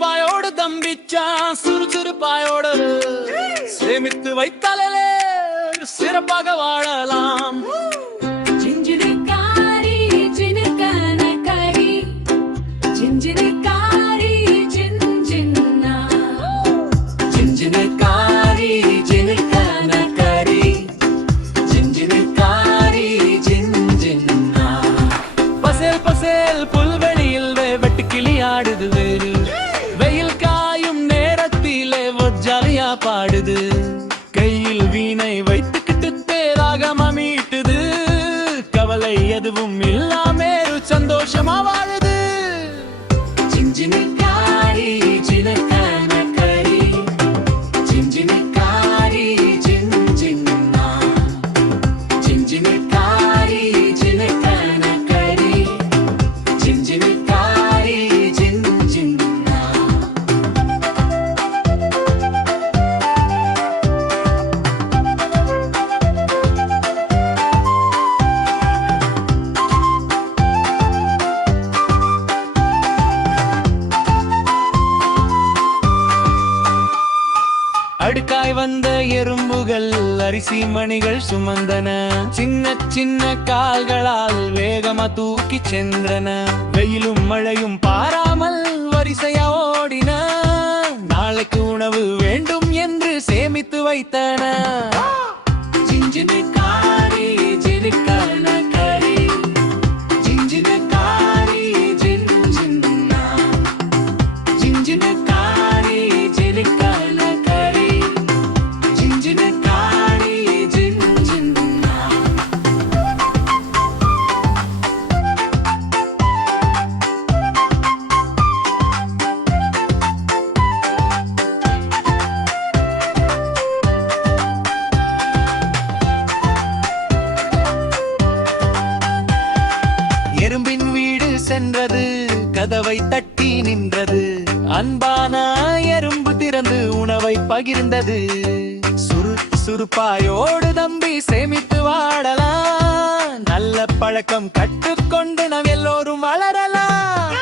சுறுசுறுப்பாயோடு தம்பிச்சான் சுறுசுறுப்பாயோடு சேமித்து வைத்தாலே சிறப்பாக வாழலாம். புல்வெளியில் வெட்டுக்கிளி ஆடுது, வெயில் காயும் நேரத்திலே ஜாலியா பாடுது, கையில் வீணை வைத்துக்கிட்டு தேராகமா மீட்டுது, கவலை எதுவும் இல்லாம சந்தோஷமா வாழுது. சிஞ்சினக்காரி சின்னக்கனக்கரி, சிஞ்சினக்காரி சின்சின்னா, சிஞ்சினக்காரி சின்னக்கனக்கரி, சிஞ்சினக்காரி சின்சின்னா. அடுக்காய் வந்த எறும்புகள் அரிசி மணிகள் சுமந்தன, சின்ன சின்ன கால்களால் வேகமா தூக்கி சென்றன, வெயிலும் மழையும் பாராமல் வரிசையா ஓடின, நாளைக்கு உணவு வேண்டும் என்று சேமித்து வைத்தன. சிஞ்சினக்காரி சின்னக்கனக்கரி, சிஞ்சினக்காரி சின்சின்னா, சிஞ்சினக்காரி சின்னக்கனக்கரி, சிஞ்சினக்காரி சின்சின்னா. எறும்பின் வீடு சென்றது, கதவை தட்டி நின்றது, அன்பான எறும்பு திறந்து உணவை பகிர்ந்தது, சுறுசுறுப்பாயோடு தம்பி சேமித்து வாழலாம், நல்ல பழக்கம் கற்றுக்கொண்டு நாம் எல்லோரும் வளரலாம்.